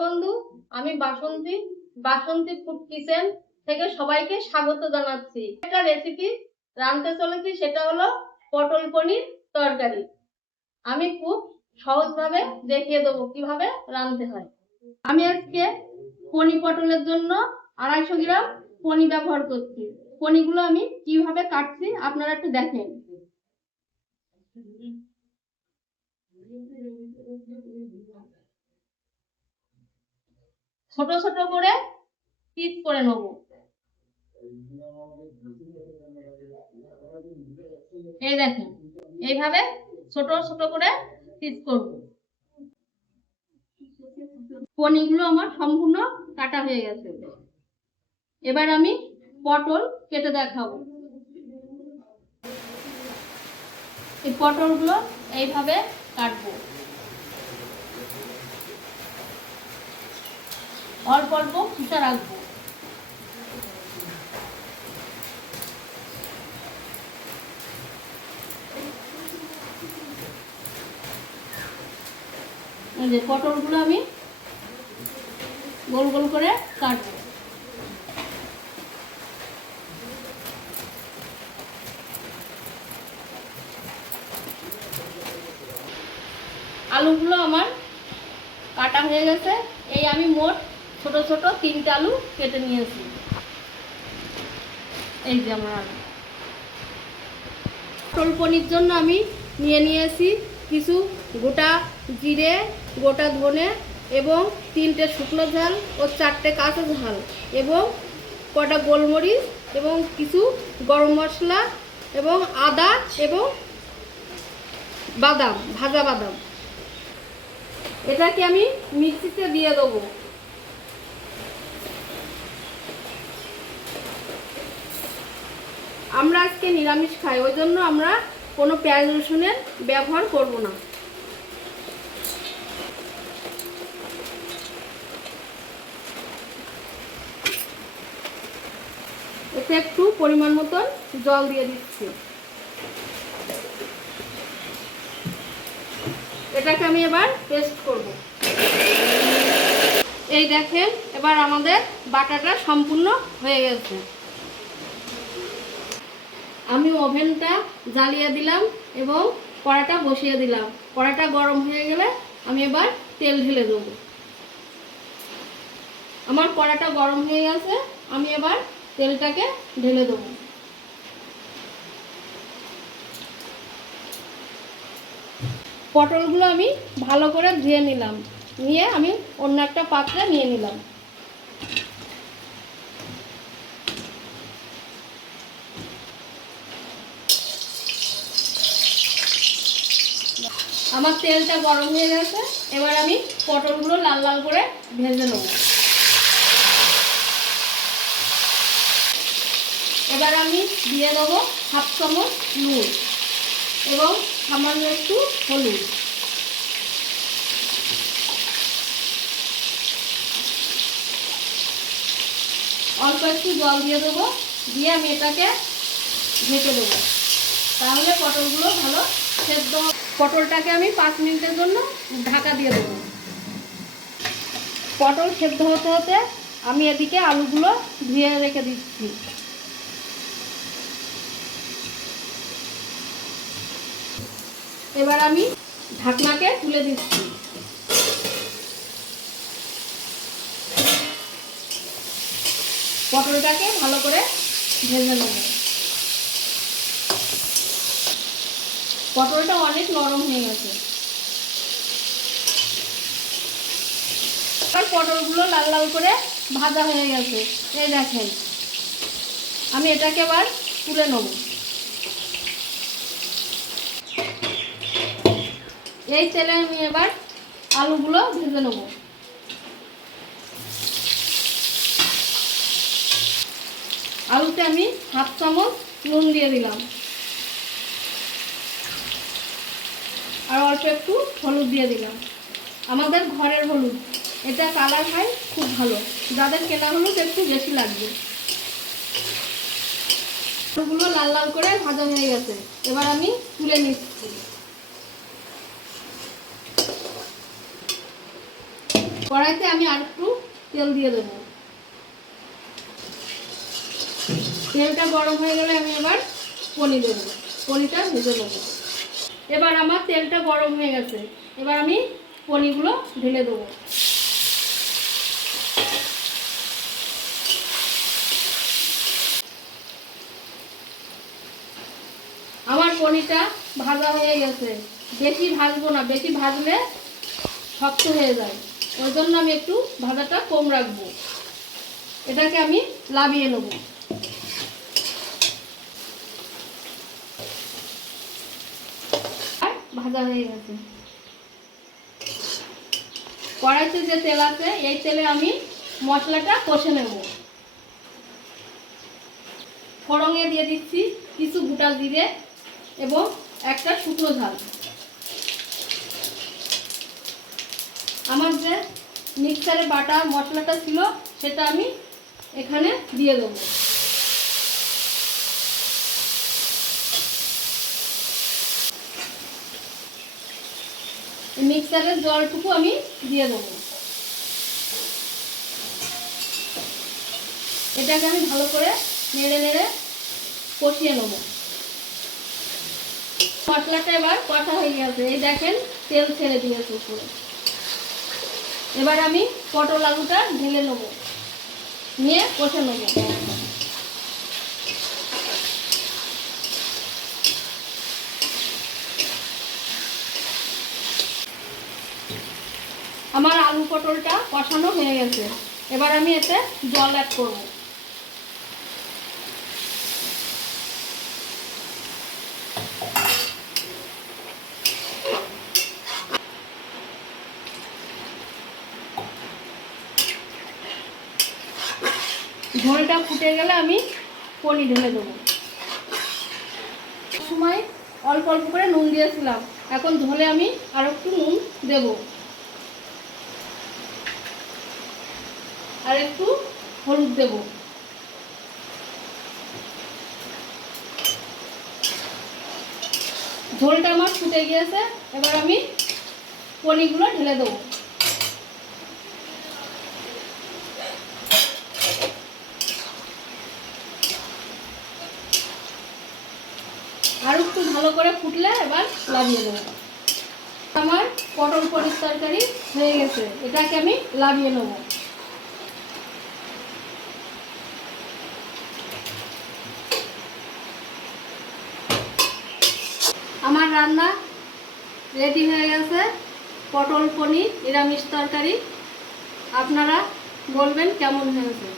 বন্ধু, আমি বাসন্তী বাসন্তী food kitchen থেকে সবাইকে স্বাগত জানাচ্ছি। একটা রেসিপি রাঁধতে চলেছি, সেটা হলো পটল পনির তরকারি। আমি খুব সহজভাবে দেখিয়ে দেবো কিভাবে রাঁধতে হয়। আমি আজকে পটলের জন্য 250 গ্রাম পনি ব্যবহার করছি। পনিগুলো আমি কিভাবে কাটছি আপনারা একটু দেখেন। ছোট ছোট করে পিস করে নেব। এই দেখেন, এইভাবে ছোট ছোট করে পিস করব। পনিরগুলো আমার সম্পূর্ণ কাটা হয়ে গেছে। এবার আমি পটল কেটে দেখাবো। এই পটলগুলো এইভাবে কাটবো, অল্প অল্প খোসা রাখবো। এই যে পটলগুলো আমি গোল গোল করে কাটবো। আলুগুলো আমার কাটা হয়ে গেছে। এই আমি মোট ছোট ছোট 3টে আলু কেটে নিয়েছি। এই যে আমার আলু। পটল পনির জন্য আমি নিয়েছি কিছু গোটা জিরে, গোটা ধনে এবং 3টে শুকনো ঝাল ও 4টে কাঁচা ঝাল এবং কটা গোলমরিচ এবং কিছু গরম মশলা এবং আদা এবং বাদাম, ভাজা বাদাম। এটাকে আমি মিক্সিতে দিয়ে দেবো। আমরা আজকে নিরামিষ খাই, ওই জন্য আমরা কোনো পেঁয়াজ রসুনের ব্যবহার করব না। এতে একটু পরিমাণ মতন জল দিয়ে দিচ্ছি। এটাকে আমি এবার পেস্ট করব। এই দেখেন, এবার আমাদের বাটাটা সম্পূর্ণ হয়ে গেছে। আমি ওভেনটা জ্বালিয়ে দিলাম এবং কড়াটা বসিয়ে দিলাম। কড়াটা গরম হয়ে গেলে আমি এবার তেল ঢেলে দেবো। আমার কড়াটা গরম হয়ে গেছে, আমি এবার তেলটাকে ঢেলে দেবো। পটলগুলো আমি ভালো করে ধুয়ে নিলাম, নিয়ে আমি অন্য একটা পাত্রে নিয়ে নিলাম। আমার তেলটা গরম হয়ে গেছে, এবার আমি পটলগুলো লাল লাল করে ভেজে নেব। এবার আমি দিয়ে দেবো 1/2 চামচ নুন এবং সামান্য একটু হলুদ। অল্প একটু জল দিয়ে দেবো, দিয়ে আমি এটাকে ঢেকে দেবো, তাহলে পটলগুলো ভালো সেদ্ধ। পটলটাকে আমি 5 মিনিটের জন্য ঢাকা দিয়ে দেবো। পটল সেদ্ধ হতে হতে আমি এদিকে আলুগুলো ধুয়ে রেখে দিচ্ছি। এবার আমি ঢাকনাকে তুলে দিচ্ছি। পটলটাকে ভালো করে ভেজে নেব। পটলটা অনেক নরম হয়ে গেছে। পটলগুলো লাল লাল করে ভাজা হয়ে গেছে। এই দেখেন, আমি এটাকে এবার তুলে নেব। এই তেলে আমি এবার আলুগুলো ভেজে নেব। আলুতে আমি 1/2 চামচ নুন দিয়ে দিলাম আর অল্প একটু হলুদ দিয়ে দিলাম। আমাদের ঘরের হলুদ, এটা কালার হয় খুব ভালো। যাদের কেনা হলুদ একটু বেশি লাগবে। আলুগুলো লাল লাল করে ভাজা হয়ে গেছে, এবার আমি তুলে নিচ্ছি। কড়াইতে আমি আর একটু তেল দিয়ে দেবো। তেলটা গরম হয়ে গেলে আমি এবার পনির দেবো, পনিরটা ভেজে দেবো। এবার আমার তেলটা গরম হয়ে গেছে, এবার আমি পনিরগুলো ঢেলে দেবো। আমার পনিরটা ভাজা হয়ে গেছে। বেশি ভাজবো না, বেশি ভাজলে শক্ত হয়ে যায়, ওই জন্য আমি একটু ভাজাটা কম রাখবো। এটাকে আমি নামিয়ে নেব। ভাজা হয়ে গেছে। কড়াইতে যে তেল আছে এই তেলে আমি মশলাটা কষে নেব। ফোড়নে দিয়ে দিচ্ছি কিছু গোটা জিরে এবং একটা শুকনো ঝাল। আমার যে মিক্সারে বাটা মশলাটা ছিল সেটা আমি এখানে দিয়ে দেব। মিক্সারের জলটুকু আমি দিয়ে দেবো। এটাকে আমি ভালো করে নেড়ে নেড়ে কষিয়ে নেব। মশলাটা এবার কষা হয়ে গেছে, এই দেখেন তেল ছেড়ে দিয়েছে উপরে। এবার আমি পটল আলুটা ঢেলে নেব, নিয়ে কষে নেব। আমার আলু পটলটা কষানো হয়ে গেছে, এবার আমি এতে জল অ্যাড করব। ঝোলটা ফুটে গেলে আমি পনির ঢেলে দেবো। সময় অল্প অল্প করে নুন দিয়েছিলাম, এখন ঝোলে আমি আর একটু নুন দেব, আর একটু হলুদ দেব। ঝোলটা আমার ফুটে গিয়েছে, এবার আমি পনিরগুলো ঢেলে দেবো। আর একটু ভালো করে ফুটলে এবার নামিয়ে দেবো। আমার পটল পনির তরকারি হয়ে গেছে, এটাকে আমি নামিয়ে নেব। আমার রান্না রেডি হয়ে গেছে, পটল পনির নিরামিষ তরকারি। আপনারা বলবেন কেমন হয়েছে।